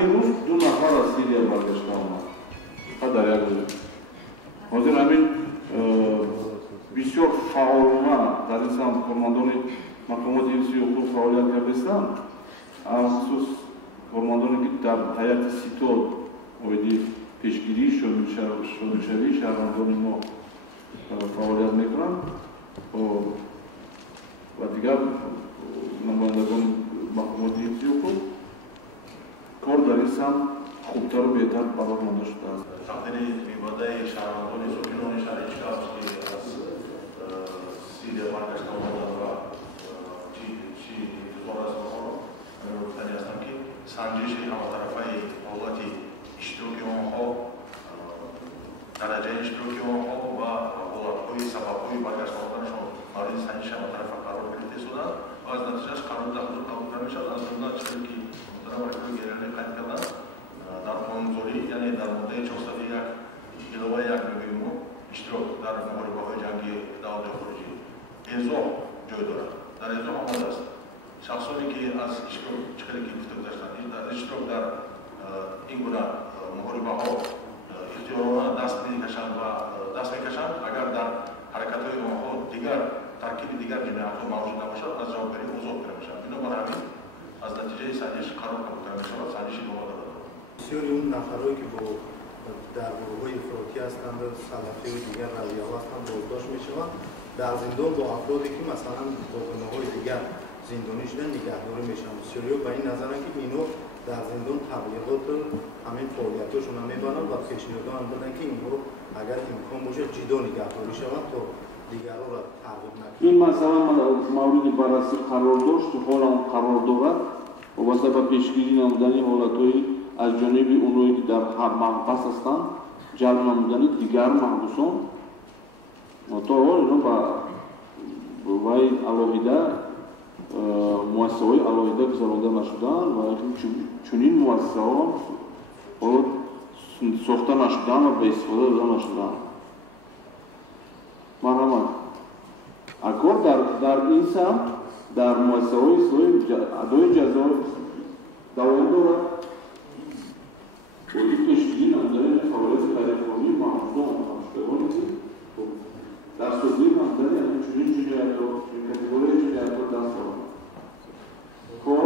امروز 2 نفر از سیریا برگشته آمد. در یک روز. حاضر همین بسیار فعالانه در این سمت کارمندان مقامات حفظی حقوق فعالیت کرده‌اند. خصوص کارمندانی که در هیئت ستاد اومدی پیشگیری شدنشوی شهروندان ما فعالیت میکنند و دیگر نمایندگان مقامات حفظی حقوق کار در این سمت خوبتر و بهتر قرار مانده شده است. تقدیر می‌باده شهروندان ساکنان شهر اشکاف که از سیریا برگشته آمدند و چی انتظار است من گفتنی هستم که سنجش همطرفه حالت اشتراک آنها درجه اشتراک آنها و حالت‌های سبب‌های برگشته آمدنشان مورد سنجش همطرفه قرار گرفته شدند و از نتیجه‌اش قانون قبول نمی‌شود. از جمله چیزی که محترم رئیس گرامی قید کردند در قانون‌گذاری یعنی در ماده 401 الهه 1 می‌گوییم اشتراک در محاربه‌های جنگی دولت خارجی اعضا جای دارد. در اعضا آمده است شخصانی که از اشتراک چیزی که گفته داشتند در اشتراک در این گونه محاربه‌ها اختیارانه دست می‌کشند اگر در حرکت‌های آنها دیگر ترکیب دیگر جنایت‌ها موجود نباشد از جوابداری آزاد کرده می‌شوند. بنابراین از نتیجه سنجش قرار گرفته می‌شود سنجش ادامه دارد. بسیاری اون نفرهایی که در گروه‌های افراطی هستند و سلفی و دیگر رویه‌ها هستند بازداشت می‌شوند در زندان با افرادی که مثلا با گناه‌های دیگر زندانی شدن نگهداری می‌شوند. بسیاری‌ها به این نظرند که اینو در زندان تبلیغات همین فعالیتاشون هم می‌برند و پیشنهاد دادن که اینو اگر امکان باشه جدا نگهداری شوند تا دیگران را ترغیب نکنند. این مسئله مورد بررسی قرار داشت و حالا هم قرار دارد وابسته به پیشگیری نمودن حالت‌های از جانب اونایی که در محبس هستند جلب نمودن دیگر محبوسان تا حال اینا با وی علاهیده مؤسسه‌های علاهیده گذرانده نشدن و چنین مؤسسه‌ها ساخته نشدن و به استفاده داده نشدن. مرحمت اگر در این سمت در مؤسسه‌های اصلاحی ادای جزا دوام دارد این پیشگیری نمودن فعالیت غیرقانونی محبوسان و همشهریانی که در سازی نمودن چنین جنایت‌ها کاتگوری جنایت‌ها دست دارند. خب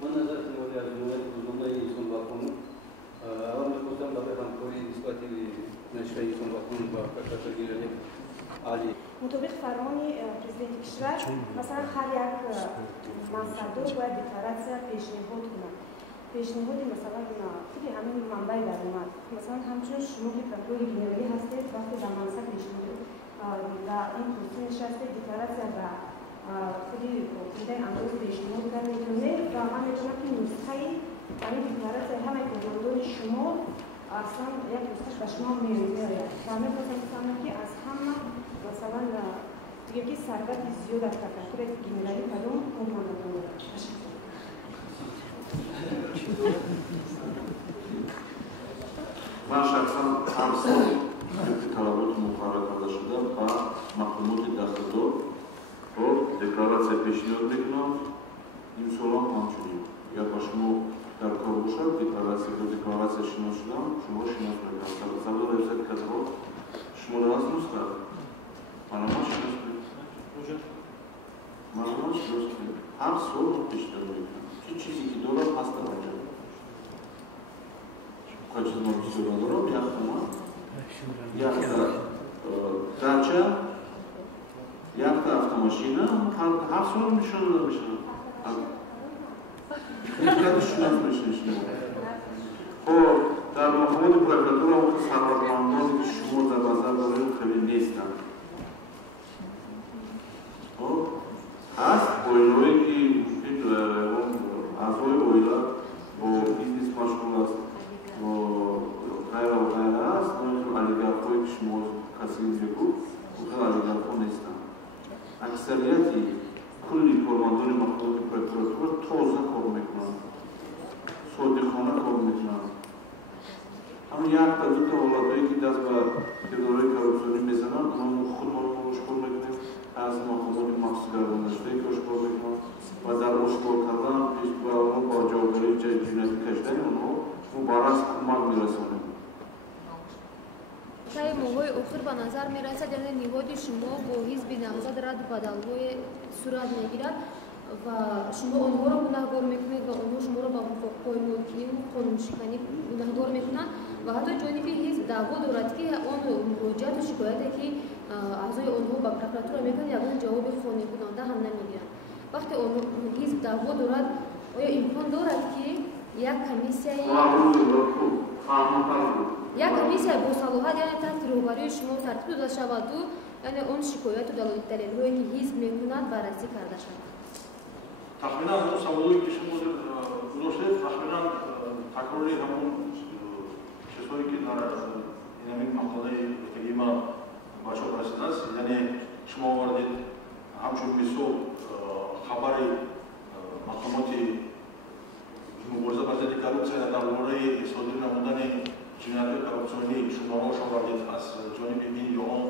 من نظر مورد از جنایت روزنامه ایسون باقون اول می‌خواستم برای همکاری نسبتی نشر ایسون باقون با کاتگوری عالی مطابق فرمان پرزیدنت کشور مثلا هر یک منصبدار باید دکلراسیا پیشنهاد کنه. پیشنهادی مثلا خود همین منبع درآمد مثلا همچون شما که پرокورور گنرالی هستید وقتی در منصب پیشنهاد و این کرسی نشسته دکلراسیا و خود خود انداز پیشنهاد کرده میتونه و من میتونم که نسخه همین دکلراسیا همه کارمندان شما اصلا یک نسخه‌اش به شما میاد و من می‌خواستم که از همه مثلا دیگه که ثروت زیاد از تفکر گنرالی کدوم کارمندان داره. من شخصا هر سال طلبات مقرر کرده شده و مقامات دستدار و دکلراسیا پیشنهاد میکنم. این سال هم همچنین اگر با شما در کار باشد دکلراسیا شناس شدم شما شناس میکنم سبب رئیست کتاب شما راست نسخه من هم شناس میکنم هر سال پیشنهاد میکنم چه چیزی که دارم هست در آنجا کاچیز ما بیشتر دارم یک خونه یک درچه یک автомашина هر سال میشن میشن اینقدر شناس میشن خب در مقامات پروکراتور هم ثروتمندانی که شما در نظر دارید خیلی نیستند هست اویلایی که اعضای اویلا با بیزنس مشغول است و غیر و غیر است نمیتون علیگرفایی که شما کسی بگو خیلی علیگرفا نیستن اکثریتی کلی کارمندان مقامات پروکراتور تازه کار میکنن صادقانه کار میکنن همون یک تا دو تا حالتهایی که دست به اداره کارگزاری میزنن اونم خودمان رو مشغول میکنیم از مقامات مخصوص گردانشده که اشغال میکنن و در اشغال کردن با جوابداری جنایتی کشیدن барас кумар мирасонем. Таи моҳои охир ба назар мерасад, яъне ниҳоди шумо бо ҳизби намзад рад бадалҳое сурат мегирад ва шумо онҳоро гунаҳгор мекунед ва онҳо шуморо ба поймолкӣ қонуншиканӣ гунаҳгор мекунанд ва ҳатто ҷониби ҳизб даъво дорад ки он муроҷиату шикояте ки аъзои онҳо ба прокуратура мекунанд ягон ҷавоби қонекунанда ҳам намегиранд. Вақте ҳизб даъво дорад, оё имкон дорад ки як комиссияи бо салоҳат, яъне таҳти роҳбарии шумо тартиб дода шаваду яъне он шикояту далелҳое ки ҳизб мекунад баррасӣ карда шавад? Тахминан он саволое ки шумо гузоштед, тахминан такрори ҳамон чизҳое ки дар инамин мақолаи гуфтагии ман ба чоп расидааст, яъне шумо овардед ҳамчун мисол хабари мақомоти мубориза ба зидди коррупсия дар бораи содир намудани ҷиноятҳои коррупсионӣ шуморо овардед аз ҷониби ин ё он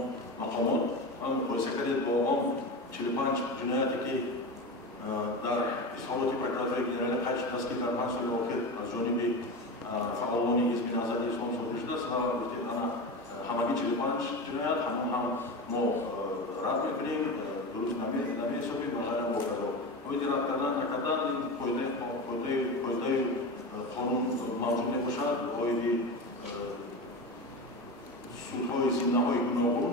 мақомот ва муқоиса кардед бо он 45 ҷинояте ки дар изҳороти прокуратураи генералии қайд шудааст ки дар 5 соли охир аз ҷониби фаъолони ҳизби назади ислом содир шудааст ва гуфтед ана ҳамагӣ 45 ҷиноят ҳамон ҳам мо рад мекунем, дуруст намеҳисобем ва ғайра ва казо. Оиди рад кардан накардан ин қоидаи қонун мавҷуд мебошад, оиди судҳои зиндаҳои гуногун,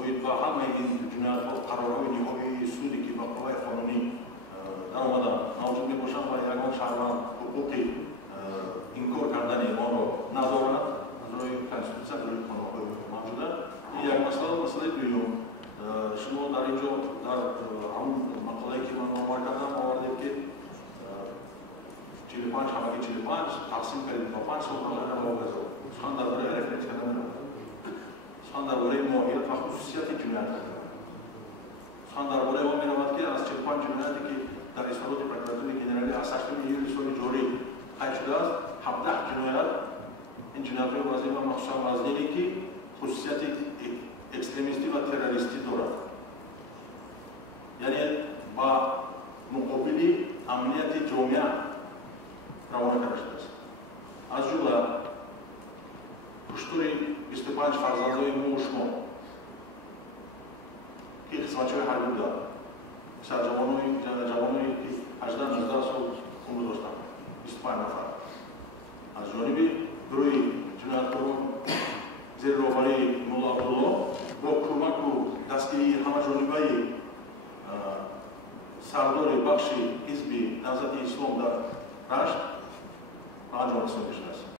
оид ба ҳамаи ин ҷиноятҳо қарорҳои ниҳоии суде ки ба қувваи қонунӣ даромада мавҷуд мебошад ва ягон шаҳрванд ҳуқуқи инкор кардани онро надорад, аз роҳи конститутсия дар қонунҳои мавҷуда. Ин як масъалаи дуюм, шумо дар инҷо дар ҳамон мақолае ки ман омад кардам овардед ки 45 ҳамагӣ 45 тақсим кардед ба 5 сол ва муҳофиза. Сухан дар бораи референсия намерам. Сухан дар бораи моҳият ва хусусияти ҷиноят намерам. Сухан дар бораи он меравад ки аз 45 ҷинояте ки дар изҳороти прокуратураи генералӣ аз 8 июли соли ҷорӣ қайд шудааст, 17 ҷиноят ин ҷиноятҳои вазир ва махсусан вазние ки хусусияти экстремистӣ ва террористӣ дорад. Яъне ба муқобили амнияти ҷомеа равона карда шудааст. Аз ҷумла куштури 25 фарзандои мо шумо ки хизматчиҳои ҳарбӣ буданд, ҷавонои ки 18-19 сол умр доштанд, 25 нафар аз ҷониби гурӯҳи ҷинояткорон зери роҳбарии мулло Абдулло бо кӯмаку дастгирии ҳамаҷонибаи сардори бахши ҳизби навзати ислом дар Рашт ба анҷом расонида шудааст.